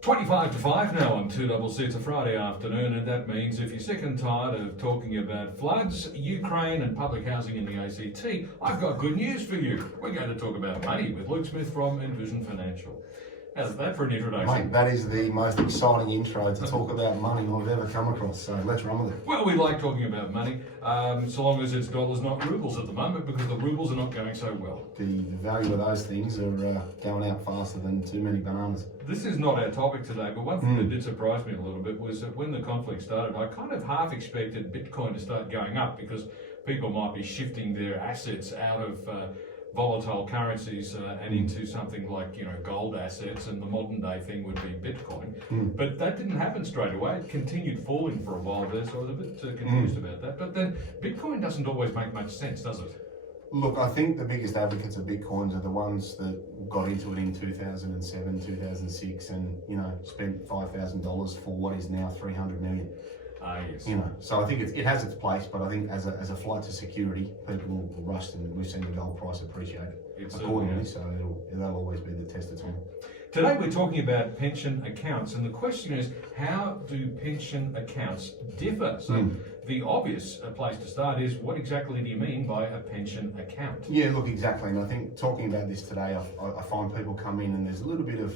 25 to 5 now on 2CC. It's a Friday afternoon, and that means if you're sick and tired of talking about floods, Ukraine and public housing in the ACT, I've got good news for you. We're going to talk about money with Luke Smith from Envision Financial. How's that for an introduction? Mate, that is the most exciting intro to talk about money I've ever come across, so let's run with it. Well, we like talking about money, so long as it's dollars, not rubles at the moment, because the rubles are not going so well. The value of those things are going out faster than too many bananas. This is not our topic today, but one thing that did surprise me a little bit was that when the conflict started, I kind of half expected Bitcoin to start going up because people might be shifting their assets out of volatile currencies and into something like, gold assets, and the modern day thing would be Bitcoin. But that didn't happen straight away. It continued falling for a while there, so I was a bit confused about that. But then Bitcoin doesn't always make much sense, does it? Look, I think the biggest advocates of Bitcoins are the ones that got into it in 2007, 2006 and, spent $5,000 for what is now $300 million. Yes. So I think it has its place, but I think as a flight to security, people will rush, and we've seen the gold price appreciate accordingly, so that'll always be the test of time. Today we're talking about pension accounts, and the question is, how do pension accounts differ? So the obvious place to start is, what exactly do you mean by a pension account? Yeah, look, exactly, and I think talking about this today, I find people come in and there's a little bit of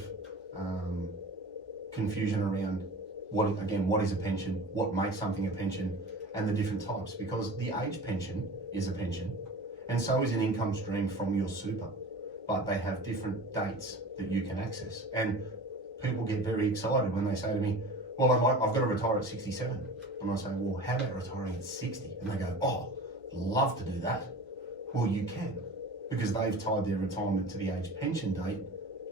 confusion around what is a pension, what makes something a pension, and the different types, because the age pension is a pension, and so is an income stream from your super, but they have different dates that you can access. And people get very excited when they say to me, well, I've got to retire at 67. And I say, well, how about retiring at 60? And they go, oh, love to do that. Well, you can, because they've tied their retirement to the age pension date,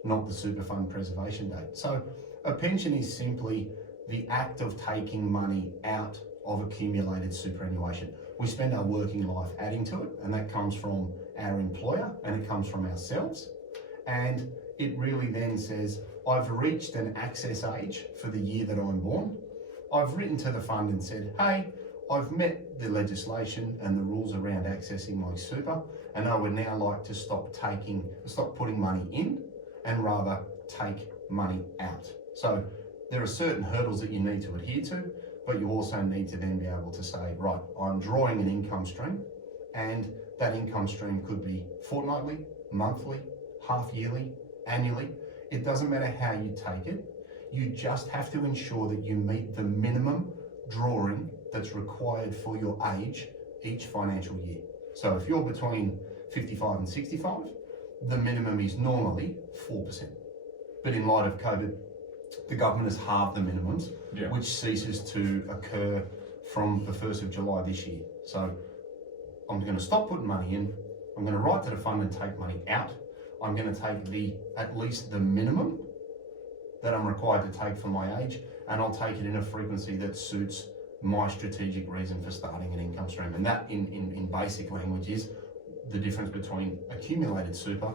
not the super fund preservation date. So a pension is simply the act of taking money out of accumulated superannuation. We spend our working life adding to it, and that comes from our employer and it comes from ourselves. And it really then says, I've reached an access age for the year that I'm born. I've written to the fund and said, hey, I've met the legislation and the rules around accessing my super, and I would now like to stop putting money in and rather take money out. So there are certain hurdles that you need to adhere to, but you also need to then be able to say, right, I'm drawing an income stream, and that income stream could be fortnightly, monthly, half yearly, annually. It doesn't matter how you take it. You just have to ensure that you meet the minimum drawing that's required for your age each financial year. So if you're between 55 and 65, the minimum is normally 4%. But in light of COVID, the government has halved the minimums, which ceases to occur from the 1st of July this year. So I'm going to stop putting money in. I'm going to write to the fund and take money out. I'm going to take at least the minimum that I'm required to take for my age, and I'll take it in a frequency that suits my strategic reason for starting an income stream. And that in basic language is the difference between accumulated super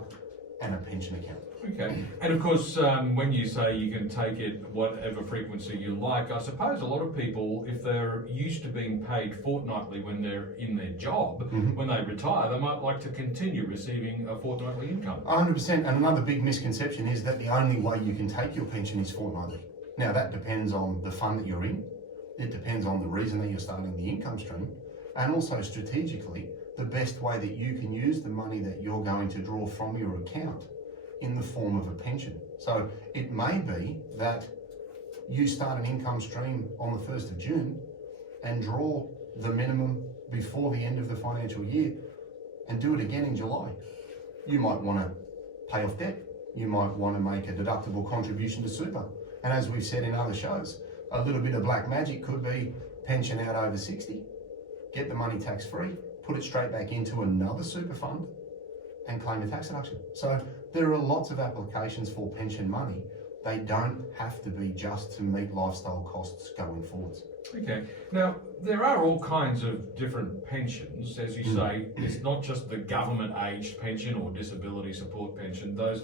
and a pension account. Okay, and of course, when you say you can take it whatever frequency you like, I suppose a lot of people, if they're used to being paid fortnightly when they're in their job, when they retire, they might like to continue receiving a fortnightly income. 100%, and another big misconception is that the only way you can take your pension is fortnightly. Now that depends on the fund that you're in, it depends on the reason that you're starting the income stream, and also strategically, the best way that you can use the money that you're going to draw from your account in the form of a pension. So it may be that you start an income stream on the 1st of June and draw the minimum before the end of the financial year and do it again in July. You might want to pay off debt. You might want to make a deductible contribution to super. And as we've said in other shows, a little bit of black magic could be pension out over 60, get the money tax free, put it straight back into another super fund and claim a tax deduction. So there are lots of applications for pension money. They don't have to be just to meet lifestyle costs going forwards. Okay, now there are all kinds of different pensions, as you say. It's not just the government aged pension or disability support pension, those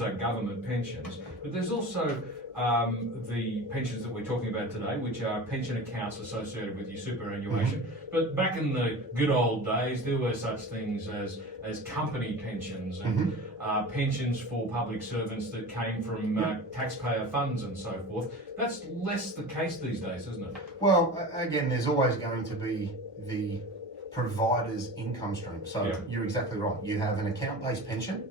are government pensions, but there's also the pensions that we're talking about today, which are pension accounts associated with your superannuation. But back in the good old days, there were such things as company pensions and pensions for public servants that came from taxpayer funds and so forth. That's less the case these days, isn't it? Well, again, there's always going to be the provider's income stream. So you're exactly right. You have an account-based pension,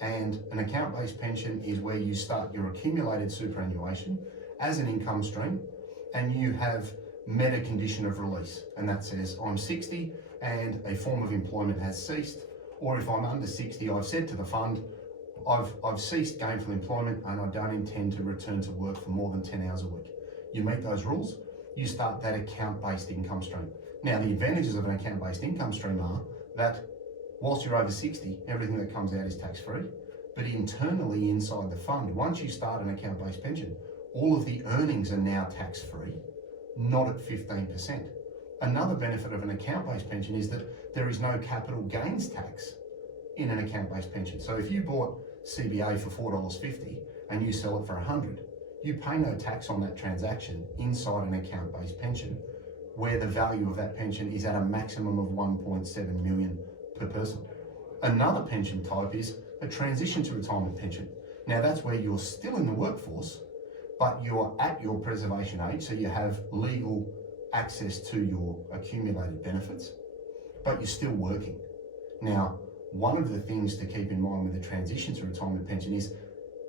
and an account-based pension is where you start your accumulated superannuation as an income stream, and you have met a condition of release, and that says I'm 60 and a form of employment has ceased, or if I'm under 60, I've said to the fund, I've ceased gainful employment and I don't intend to return to work for more than 10 hours a week. You meet those rules, you start that account-based income stream. Now, the advantages of an account-based income stream are that whilst you're over 60, everything that comes out is tax-free, but internally inside the fund, once you start an account-based pension, all of the earnings are now tax-free, not at 15%. Another benefit of an account-based pension is that there is no capital gains tax in an account-based pension. So if you bought CBA for $4.50 and you sell it for $100, you pay no tax on that transaction inside an account-based pension, where the value of that pension is at a maximum of 1.7 million per person. Another pension type is a transition to retirement pension. Now that's where you're still in the workforce, but you're at your preservation age, so you have legal access to your accumulated benefits, but you're still working. Now, one of the things to keep in mind with the transition to retirement pension is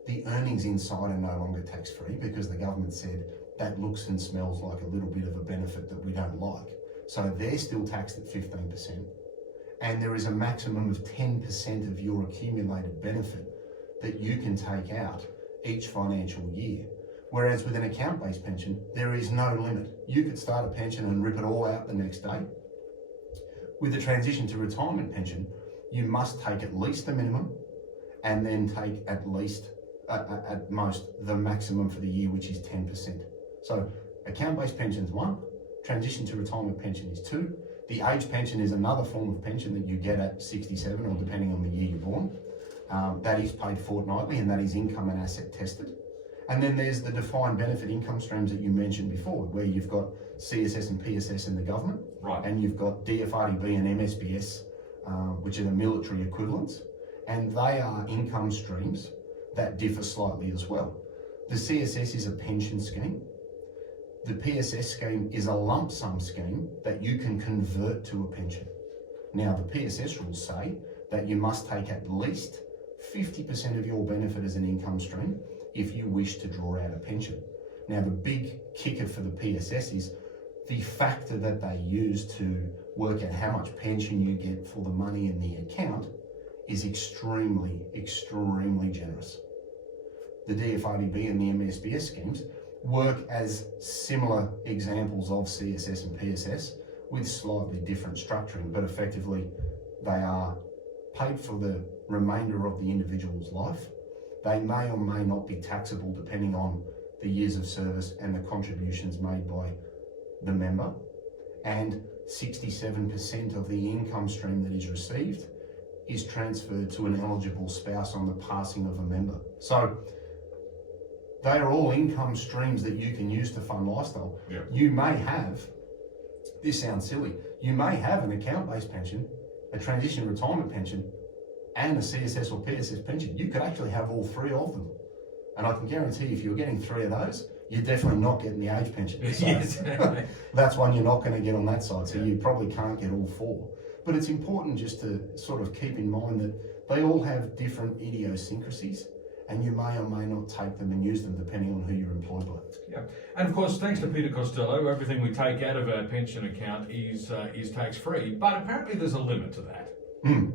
the earnings inside are no longer tax-free, because the government said that looks and smells like a little bit of a benefit that we don't like. So they're still taxed at 15%. And there is a maximum of 10% of your accumulated benefit that you can take out each financial year. Whereas with an account-based pension, there is no limit. You could start a pension and rip it all out the next day. With the transition to retirement pension, you must take at least the minimum and then take at least, at most, the maximum for the year, which is 10%. So account-based pension is 1, transition to retirement pension is 2, the age pension is another form of pension that you get at 67 or depending on the year you're born. That is paid fortnightly and that is income and asset tested. And then there's the defined benefit income streams that you mentioned before, where you've got CSS and PSS in the government, right, and you've got DFRDB and MSBS, which are the military equivalents, and they are income streams that differ slightly as well. The CSS is a pension scheme. The PSS scheme is a lump sum scheme that you can convert to a pension. Now, the PSS rules say that you must take at least 50% of your benefit as an income stream if you wish to draw out a pension. Now, the big kicker for the PSS is the factor that they use to work out how much pension you get for the money in the account is extremely, extremely generous. The DFRDB and the MSBS schemes work as similar examples of CSS and PSS with slightly different structuring, but effectively they are paid for the remainder of the individual's life. They may or may not be taxable depending on the years of service and the contributions made by the member, and 67% of the income stream that is received is transferred to an eligible spouse on the passing of a member. So they are all income streams that you can use to fund lifestyle. Yeah. You may have, this sounds silly, you may have an account-based pension, a transition retirement pension, and a CSS or PSS pension. You could actually have all 3 of them. And I can guarantee if you're getting 3 of those, you're definitely not getting the age pension. So yes. That's one you're not going to get on that side, so you probably can't get all 4. But it's important just to sort of keep in mind that they all have different idiosyncrasies, and you may or may not take them and use them depending on who you're employed by. Yeah, and of course, thanks to Peter Costello, everything we take out of our pension account is tax-free, but apparently there's a limit to that.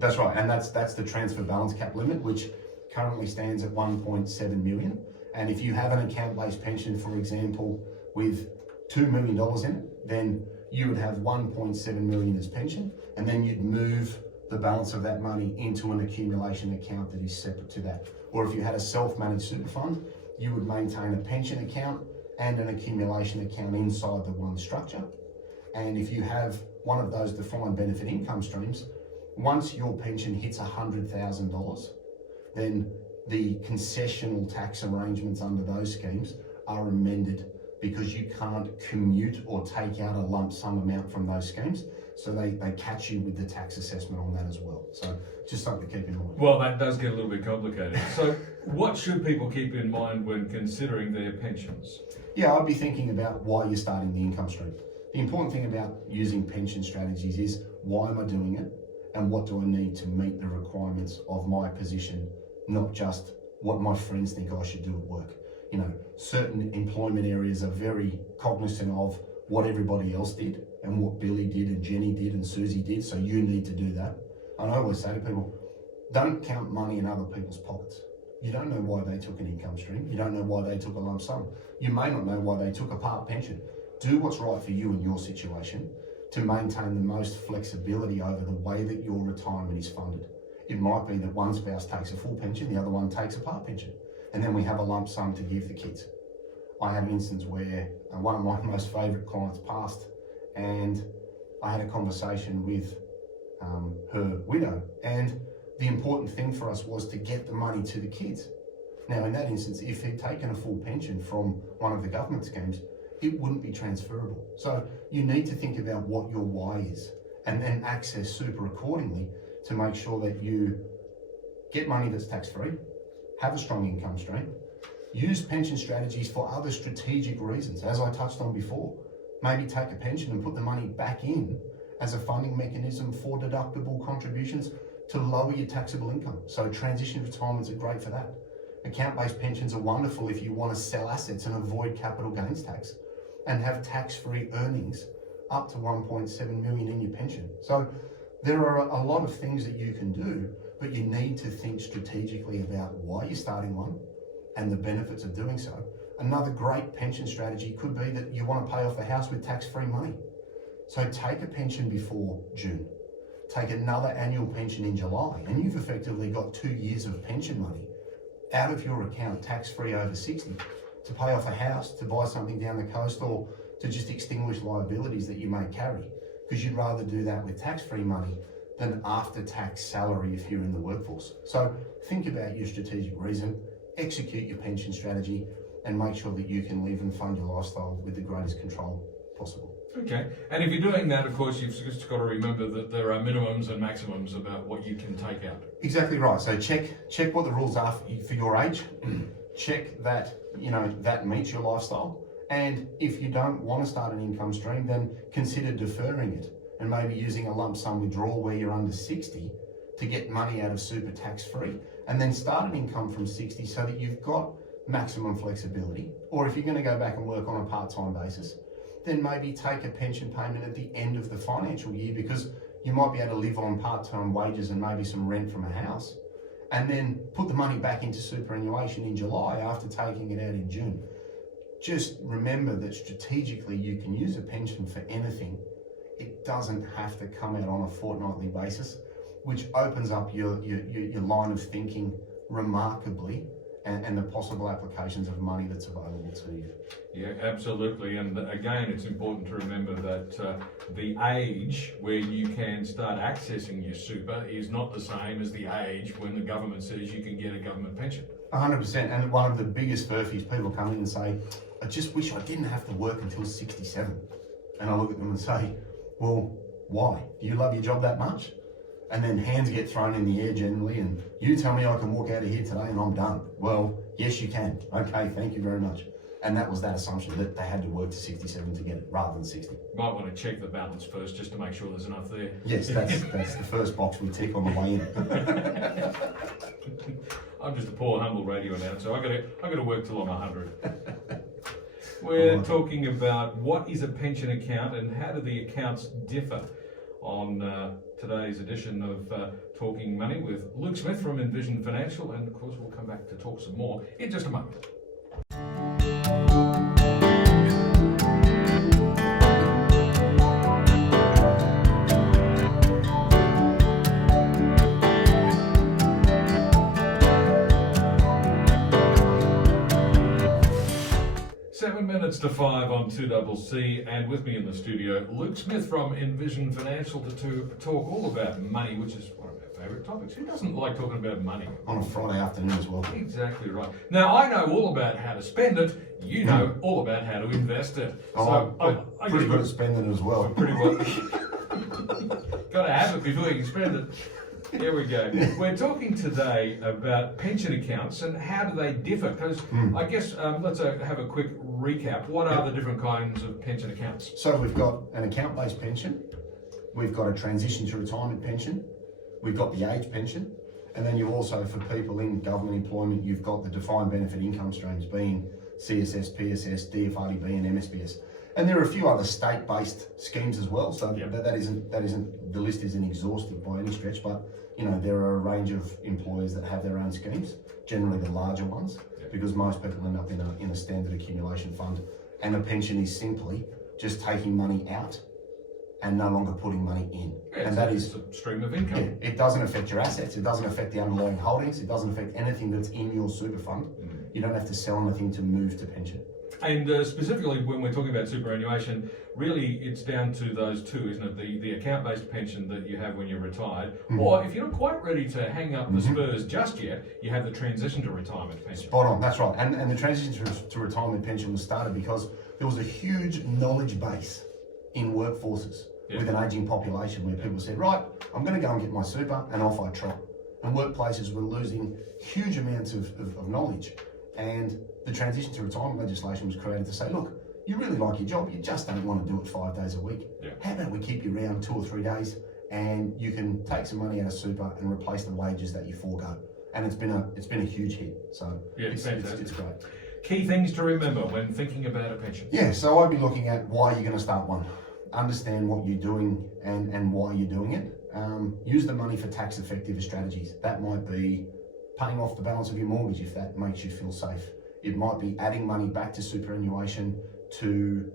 That's right, and that's the transfer balance cap limit, which currently stands at 1.7 million. And if you have an account-based pension, for example, with $2 million in it, then you would have 1.7 million as pension, and then you'd move the balance of that money into an accumulation account that is separate to that. Or if you had a self-managed super fund, you would maintain a pension account and an accumulation account inside the one structure. And if you have one of those defined benefit income streams, once your pension hits $100,000, then the concessional tax arrangements under those schemes are amended because you can't commute or take out a lump sum amount from those schemes. So they catch you with the tax assessment on that as well. So just something to keep in mind. Well, that does get a little bit complicated. So what should people keep in mind when considering their pensions? Yeah, I'd be thinking about why you're starting the income stream. The important thing about using pension strategies is, why am I doing it? And what do I need to meet the requirements of my position, not just what my friends think I should do at work. You know, certain employment areas are very cognizant of what everybody else did and what Billy did and Jenny did and Susie did, so you need to do that. And I always say to people, don't count money in other people's pockets. You don't know why they took an income stream. You don't know why they took a lump sum. You may not know why they took a part pension. Do what's right for you in your situation to maintain the most flexibility over the way that your retirement is funded. It might be that one spouse takes a full pension, the other one takes a part pension, and then we have a lump sum to give the kids. I had an instance where one of my most favourite clients passed, and I had a conversation with her widow, and the important thing for us was to get the money to the kids. Now, in that instance, if he'd taken a full pension from one of the government schemes, it wouldn't be transferable. So you need to think about what your why is, and then access super accordingly to make sure that you get money that's tax-free, have a strong income stream, use pension strategies for other strategic reasons, as I touched on before. Maybe take a pension and put the money back in as a funding mechanism for deductible contributions to lower your taxable income. So transition retirements are great for that. Account-based pensions are wonderful if you want to sell assets and avoid capital gains tax and have tax-free earnings up to 1.7 million in your pension. So there are a lot of things that you can do, but you need to think strategically about why you're starting one and the benefits of doing so. Another great pension strategy could be that you want to pay off a house with tax-free money. So take a pension before June, take another annual pension in July, and you've effectively got 2 years of pension money out of your account, tax-free over 60, to pay off a house, to buy something down the coast, or to just extinguish liabilities that you may carry, because you'd rather do that with tax-free money than after-tax salary if you're in the workforce. So think about your strategic reason, execute your pension strategy, and make sure that you can live and fund your lifestyle with the greatest control possible. Okay, and if you're doing that, of course, you've just got to remember that there are minimums and maximums about what you can take out. Exactly right. So check what the rules are for your age. Check that that meets your lifestyle. And if you don't want to start an income stream, then consider deferring it and maybe using a lump sum withdrawal where you're under 60 to get money out of super tax free, and then start an income from 60 so that you've got maximum flexibility. Or if you're going to go back and work on a part-time basis, then maybe take a pension payment at the end of the financial year, because you might be able to live on part-time wages and maybe some rent from a house, and then put the money back into superannuation in July after taking it out in June. Just remember that strategically you can use a pension for anything. It doesn't have to come out on a fortnightly basis, which opens up your line of thinking remarkably, and the possible applications of money that's available to you. Yeah, absolutely. And again, it's important to remember that the age where you can start accessing your super is not the same as the age when the government says you can get a government pension. 100%. And one of the biggest furphies, people come in and say, I just wish I didn't have to work until 67. And I look at them and say, well, why? Do you love your job that much? And then hands get thrown in the air generally, and you tell me I can walk out of here today and I'm done. Well, yes, you can. Okay, thank you very much. And that was that assumption that they had to work to 67 to get it rather than 60. Might want to check the balance first just to make sure there's enough there. Yes, that's the first box we tick on the way in. I'm just a poor, humble radio announcer. I got to work till I'm 100. We're talking about what is a pension account and how do the accounts differ on today's edition of Talking Money with Luke Smith from Envision Financial, and of course we'll come back to talk some more in just a moment. Minutes to 5 on 2CC, and with me in the studio, Luke Smith from Envision Financial to talk all about money, which is one of our favourite topics. Who doesn't like talking about money? On a Friday afternoon as well. Exactly right. Now, I know all about how to spend it. You know all about how to invest it. Oh, I'm pretty good at spending it as well. Pretty well. Got to have it before you can spend it. There we go. We're talking today about pension accounts and how do they differ? Because I guess let's have a quick recap. What are the different kinds of pension accounts? So we've got an account-based pension, we've got a transition to retirement pension, we've got the age pension, and then you've also, for people in government employment, you've got the defined benefit income streams being CSS, PSS, DFRDB and MSBS. And there are a few other state-based schemes as well, so that isn't the list isn't exhaustive by any stretch, but you know, there are a range of employers that have their own schemes, generally the larger ones, because most people end up in a standard accumulation fund, and a pension is simply just taking money out and no longer putting money in. And that is a stream of income. Yeah, it doesn't affect your assets, it doesn't affect the underlying holdings, it doesn't affect anything that's in your super fund. You don't have to sell anything to move to pension. And specifically when we're talking about superannuation, really it's down to those two, isn't it? The account-based pension that you have when you're retired, or if you're not quite ready to hang up the spurs just yet, you have the transition to retirement pension. Spot on, that's right. And the transition to retirement pension was started because there was a huge knowledge base in workforces with an ageing population where people said, right, I'm going to go and get my super, and off I trot. And workplaces were losing huge amounts of knowledge. And the transition to retirement legislation was created to say, look, you really like your job, you just don't want to do it 5 days a week. How about we keep you around 2 or 3 days and you can take some money out of super and replace the wages that you forego. And it's been a huge hit. So it's great. Key things to remember when thinking about a pension. Yeah, so I'd be looking at why you're going to start one. Understand what you're doing and why you're doing it. Use the money for tax effective strategies. That might be paying off the balance of your mortgage if that makes you feel safe. It might be adding money back to superannuation to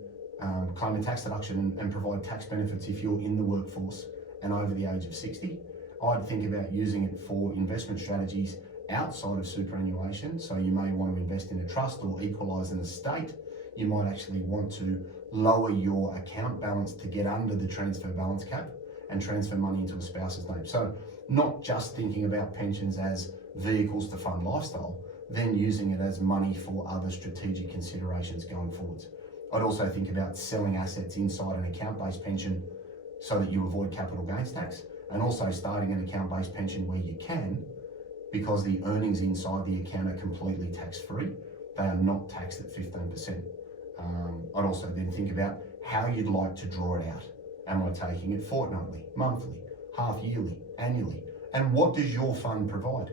claim a tax deduction and provide tax benefits if you're in the workforce and over the age of 60. I'd think about using it for investment strategies outside of superannuation. So you may want to invest in a trust or equalise an estate. You might actually want to lower your account balance to get under the transfer balance cap and transfer money into a spouse's name. So not just thinking about pensions as vehicles to fund lifestyle, then using it as money for other strategic considerations going forwards. I'd also think about selling assets inside an account-based pension so that you avoid capital gains tax, and also starting an account-based pension where you can, because the earnings inside the account are completely tax-free. They are not taxed at 15%. I'd also then think about how you'd like to draw it out. Am I taking it fortnightly, monthly, half yearly, annually? And what does your fund provide?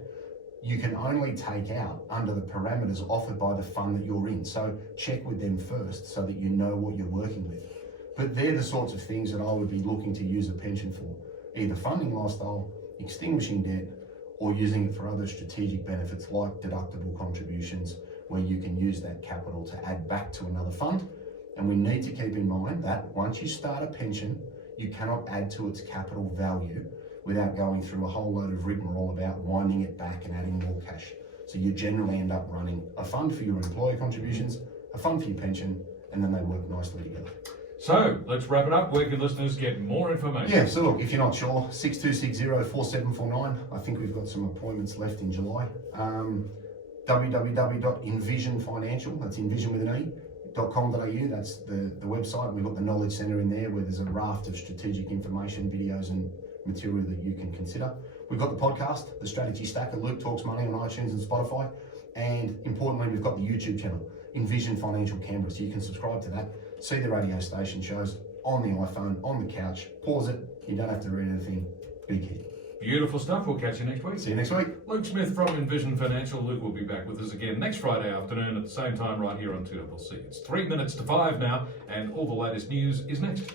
You can only take out under the parameters offered by the fund that you're in. So check with them first so that you know what you're working with. But they're the sorts of things that I would be looking to use a pension for. Either funding lifestyle, extinguishing debt, or using it for other strategic benefits like deductible contributions, where you can use that capital to add back to another fund. And we need to keep in mind that once you start a pension, you cannot add to its capital value without going through a whole load of rigmarole about winding it back and adding more cash. So you generally end up running a fund for your employer contributions, a fund for your pension, and then they work nicely together. So let's wrap it up. Where can listeners get more information? Yeah, so look, if you're not sure, 6260-4749. I think we've got some appointments left in July. www.envisionfinancial, that's envision with an e.com.au, that's the website. We've got the Knowledge Centre in there where there's a raft of strategic information, videos and material that you can consider. We've got the podcast, The Strategy Stacker, Luke Talks Money on iTunes and Spotify. And importantly, we've got the YouTube channel, Envision Financial Canberra, so you can subscribe to that, see the radio station shows on the iPhone, on the couch, pause it, you don't have to read anything, big hit. Beautiful stuff. We'll catch you next week. See you next week. Luke Smith from Envision Financial. Luke will be back with us again next Friday afternoon at the same time right here on 2CC. It's 3 minutes to 5 now, and all the latest news is next.